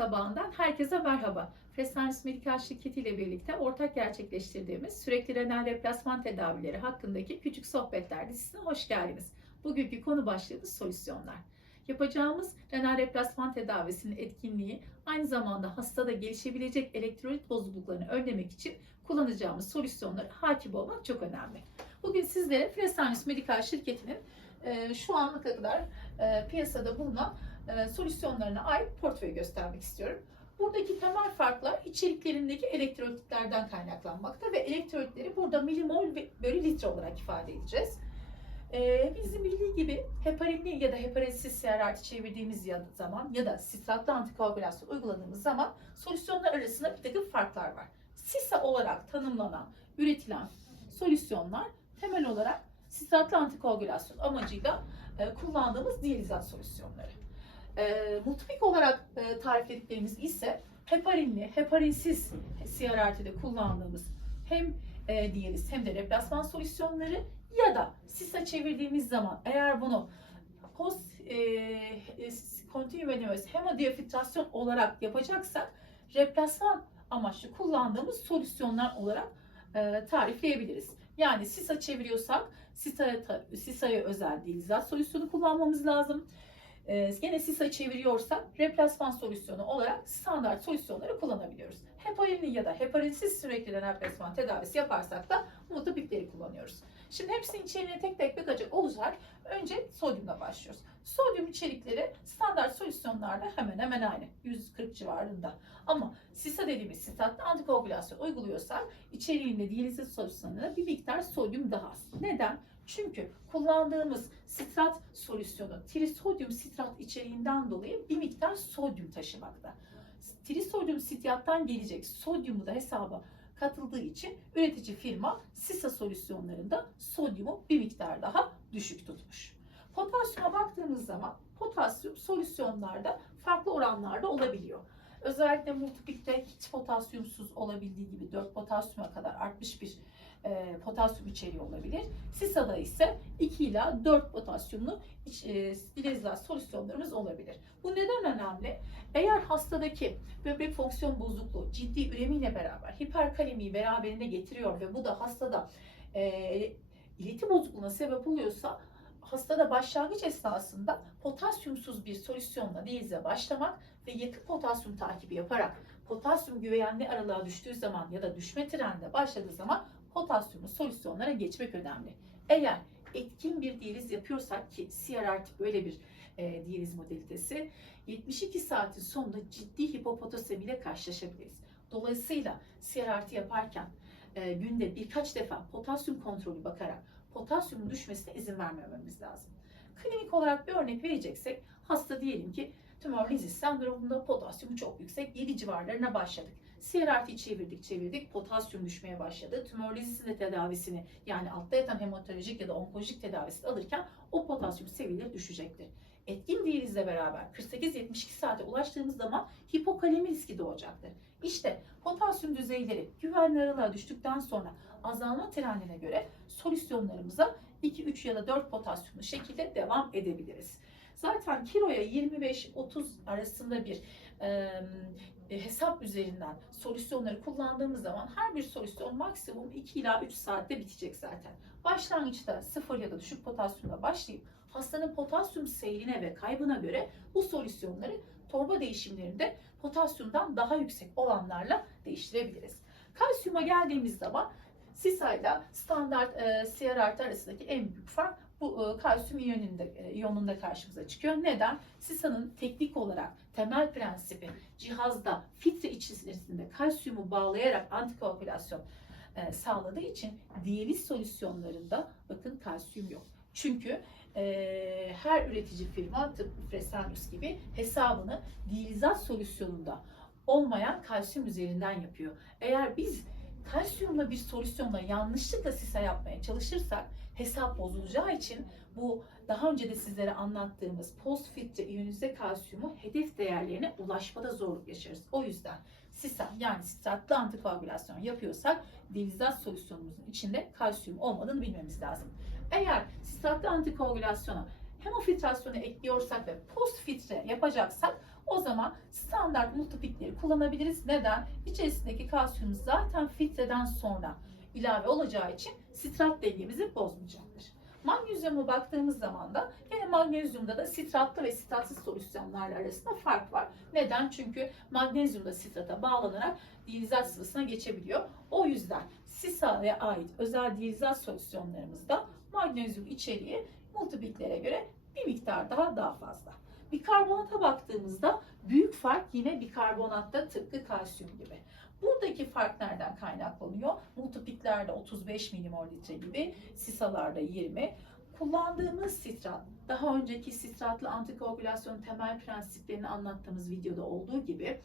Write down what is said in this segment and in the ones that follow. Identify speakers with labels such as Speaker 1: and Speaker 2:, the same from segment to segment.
Speaker 1: tabağından herkese merhaba. Fresanis Medikal Şirketi ile birlikte ortak gerçekleştirdiğimiz sürekli renal replasman tedavileri hakkındaki küçük sohbetler dizisine hoş geldiniz. Bugünkü konu başlığımız solüsyonlar. Yapacağımız renal replasman tedavisinin etkinliği aynı zamanda hastada gelişebilecek elektrolit bozukluklarını önlemek için kullanacağımız solüsyonlara hakim olmak çok önemli. Bugün sizlere Fresanis Medikal Şirketi'nin şu ana kadar piyasada bulunan e, solüsyonlarına ait portföy göstermek istiyorum. Buradaki temel farklar içeriklerindeki elektrolitlerden kaynaklanmakta ve elektrolitleri burada milimol bölü litre olarak ifade edeceğiz. Ee, bizim bildiği gibi heparinli ya da heparinsiz CRRT çevirdiğimiz zaman ya da sitratlı antikoagülasyon uyguladığımız zaman solüsyonlar arasında bir takım farklar var. SISA olarak tanımlanan, üretilen solüsyonlar temel olarak sitratlı antikoagülasyon amacıyla e, kullandığımız diyalizat solüsyonları. E, multiplik olarak e, tariflediklerimiz ise heparinli, heparinsiz CRRT'de kullandığımız hem e, diyaliz hem de replasman solüsyonları ya da SIS'a çevirdiğimiz zaman eğer bunu post e, e, continuous hemodiafiltrasyon olarak yapacaksak replasman amaçlı kullandığımız solüsyonlar olarak e, tarifleyebiliriz. Yani SIS'a çeviriyorsak SISA'ya SISA'ya özel diyalizat solüsyonu kullanmamız lazım. Ee, gene SISA çeviriyorsak replasman solüsyonu olarak standart solüsyonları kullanabiliyoruz. Heparinli ya da heparinsiz sürekli replasman tedavisi yaparsak da multiplikleri kullanıyoruz. Şimdi hepsinin içeriğine tek tek bakacak olursak önce sodyumla başlıyoruz. Sodyum içerikleri standart solüsyonlarda hemen hemen aynı. 140 civarında. Ama SISA dediğimiz sitratlı antikoagülasyon uyguluyorsak içeriğinde diyalizat solüsyonlarında bir miktar sodyum daha az. Neden? Çünkü kullandığımız sitrat solüsyonu trisodyum sitrat içeriğinden dolayı bir miktar sodyum taşımakta. Trisodyum sitrattan gelecek sodyumu da hesaba katıldığı için üretici firma SISA solüsyonlarında sodyumu bir miktar daha düşük tutmuş. Potasyuma baktığımız zaman potasyum solüsyonlarda farklı oranlarda olabiliyor. Özellikle multiplikte hiç potasyumsuz olabildiği gibi 4 potasyuma kadar artmış bir e, potasyum içeriği olabilir. Sisa'da ise 2 ila 4 potasyumlu e, solüsyonlarımız olabilir. Bu neden önemli? Eğer hastadaki böbrek fonksiyon bozukluğu ciddi üremiyle beraber hiperkalemiyi beraberinde getiriyor ve bu da hastada e, ileti bozukluğuna sebep oluyorsa hastada başlangıç esnasında potasyumsuz bir solüsyonla diyalize başlamak ve yakın potasyum takibi yaparak potasyum güveyenli aralığa düştüğü zaman ya da düşme trendine başladığı zaman potasyumlu solüsyonlara geçmek önemli. Eğer etkin bir diyaliz yapıyorsak ki CRRT böyle bir e, diyaliz modalitesi 72 saatin sonunda ciddi hipopotosemi ile karşılaşabiliriz. Dolayısıyla CRRT yaparken e, günde birkaç defa potasyum kontrolü bakarak potasyumun düşmesine izin vermememiz lazım. Klinik olarak bir örnek vereceksek hasta diyelim ki tümör lizis sendromunda potasyumu çok yüksek 7 civarlarına başladık. CRRT'yi çevirdik çevirdik potasyum düşmeye başladı. Tümör lizisin de tedavisini yani altta yatan hematolojik ya da onkolojik tedavisini alırken o potasyum seviyeleri düşecektir. Etkin diyalizle beraber 48-72 saate ulaştığımız zaman hipokalemi riski doğacaktır. İşte potasyum düzeyleri güvenli aralığa düştükten sonra azalma trendine göre solüsyonlarımıza 2, 3 ya da 4 potasyumlu şekilde devam edebiliriz. Zaten kiloya 25-30 arasında bir hesap üzerinden solüsyonları kullandığımız zaman her bir solüsyon maksimum 2 ila 3 saatte bitecek zaten. Başlangıçta sıfır ya da düşük potasyumla başlayıp hastanın potasyum seyrine ve kaybına göre bu solüsyonları torba değişimlerinde potasyumdan daha yüksek olanlarla değiştirebiliriz. Kalsiyuma geldiğimiz zaman SISA ile standart e, CRRT arasındaki en büyük fark bu e, kalsiyum iyonunda, e, iyonunda karşımıza çıkıyor. Neden? SISA'nın teknik olarak temel prensibi cihazda filtre içerisinde kalsiyumu bağlayarak antikoagülasyon e, sağladığı için diyaliz solüsyonlarında bakın kalsiyum yok. Çünkü e, her üretici firma tıpkı Fresenius gibi hesabını diyalizat solüsyonunda olmayan kalsiyum üzerinden yapıyor. Eğer biz kalsiyumla bir solüsyonla yanlışlıkla sisa yapmaya çalışırsak hesap bozulacağı için bu daha önce de sizlere anlattığımız post filtre iyonize kalsiyumu hedef değerlerine ulaşmada zorluk yaşarız. O yüzden sisa yani sitratlı antikoagülasyon yapıyorsak dilizat solüsyonumuzun içinde kalsiyum olmadığını bilmemiz lazım. Eğer sitratlı antikoagülasyona hemofiltrasyonu ekliyorsak ve post filtre yapacaksak O zaman standart multiplikleri kullanabiliriz. Neden? İçerisindeki kalsiyum zaten filtreden sonra ilave olacağı için sitrat dengemizi bozmayacaktır. Magnezyuma baktığımız zaman da yine magnezyumda da sitratlı ve sitratsız solüsyonlar arasında fark var. Neden? Çünkü magnezyum da sitrata bağlanarak diyalizat sıvısına geçebiliyor. O yüzden Sisa'ya ait özel diyalizat solüsyonlarımızda magnezyum içeriği multipliklere göre bir miktar daha daha fazla. Bikarbonata baktığımızda büyük fark yine bikarbonatta tıpkı kalsiyum gibi. Buradaki fark nereden kaynaklanıyor? Multipliklerde 35 milimolitre gibi, sisalarda 20. Kullandığımız sitrat, daha önceki sitratlı antikoagülasyon temel prensiplerini anlattığımız videoda olduğu gibi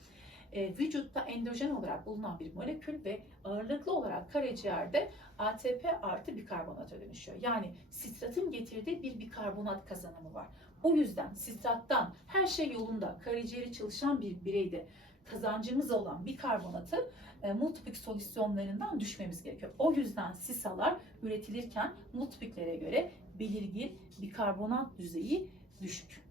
Speaker 1: e, vücutta endojen olarak bulunan bir molekül ve ağırlıklı olarak karaciğerde ATP artı bikarbonata dönüşüyor. Yani sitratın getirdiği bir bikarbonat kazanımı var. O yüzden sitrattan her şey yolunda, karaciğeri çalışan bir bireyde kazancımız olan bikarbonatı e, multiplik solüsyonlarından düşmemiz gerekiyor. O yüzden sisalar üretilirken multipliklere göre belirgin bikarbonat düzeyi düşük.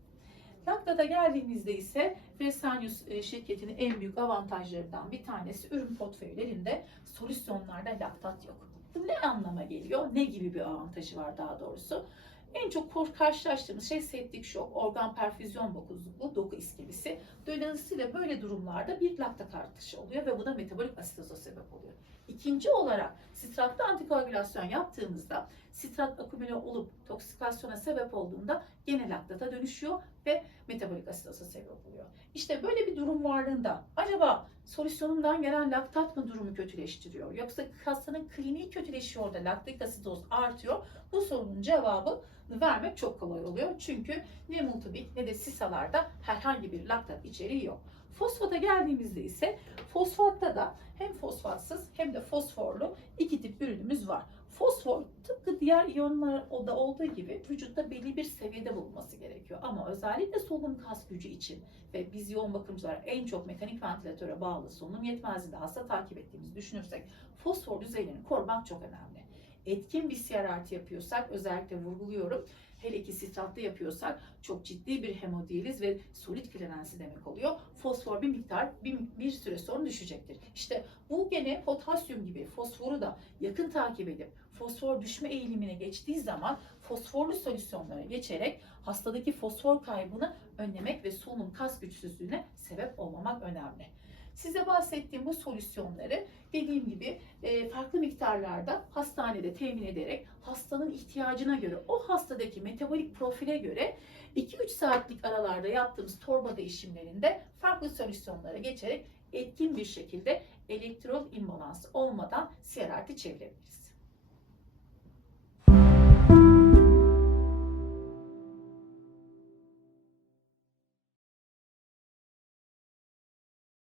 Speaker 1: Laktata geldiğimizde ise Fresenius e, şirketinin en büyük avantajlarından bir tanesi ürün portföylerinde solüsyonlarda laktat yok. Bu ne anlama geliyor? Ne gibi bir avantajı var daha doğrusu? En çok karşılaştığımız şey septik şok, organ perfüzyon bozukluğu, doku iskemisi. Dolayısıyla böyle durumlarda bir laktat artışı oluyor ve bu da metabolik asitoza sebep oluyor. İkinci olarak sitratlı antikoagülasyon yaptığımızda sitrat akümüle olup toksikasyona sebep olduğunda gene laktata dönüşüyor ve metabolik asitoza sebep oluyor. İşte böyle bir durum varlığında acaba solüsyonundan gelen laktat mı durumu kötüleştiriyor? Yoksa hastanın kliniği kötüleşiyor da laktik asitoz artıyor. Bu sorunun cevabı vermek çok kolay oluyor. Çünkü ne multibik ne de sisalarda herhangi bir laktat içeriği yok. Fosfata geldiğimizde ise fosfatta da hem fosfatsız hem de fosforlu iki tip ürünümüz var. Fosfor tıpkı diğer iyonlar da olduğu gibi vücutta belli bir seviyede bulunması gerekiyor. Ama özellikle solunum kas gücü için ve biz yoğun bakımcılar en çok mekanik ventilatöre bağlı solunum yetmezliğinde hasta takip ettiğimizi düşünürsek fosfor düzeylerini korumak çok önemli. Etkin bir CRRT yapıyorsak özellikle vurguluyorum. Hele ki sitratlı yapıyorsak çok ciddi bir hemodiyaliz ve solit klerensi demek oluyor. Fosfor bir miktar bir, bir süre sonra düşecektir. İşte bu gene potasyum gibi fosforu da yakın takip edip fosfor düşme eğilimine geçtiği zaman fosforlu solüsyonlara geçerek hastadaki fosfor kaybını önlemek ve solunum kas güçsüzlüğüne sebep olmamak önemli. Size bahsettiğim bu solüsyonları dediğim gibi e, farklı miktarlarda hastanede temin ederek hastanın ihtiyacına göre o hastadaki metabolik profile göre 2-3 saatlik aralarda yaptığımız torba değişimlerinde farklı solüsyonlara geçerek etkin bir şekilde elektrol imbalansı olmadan CRRT çevirebiliriz.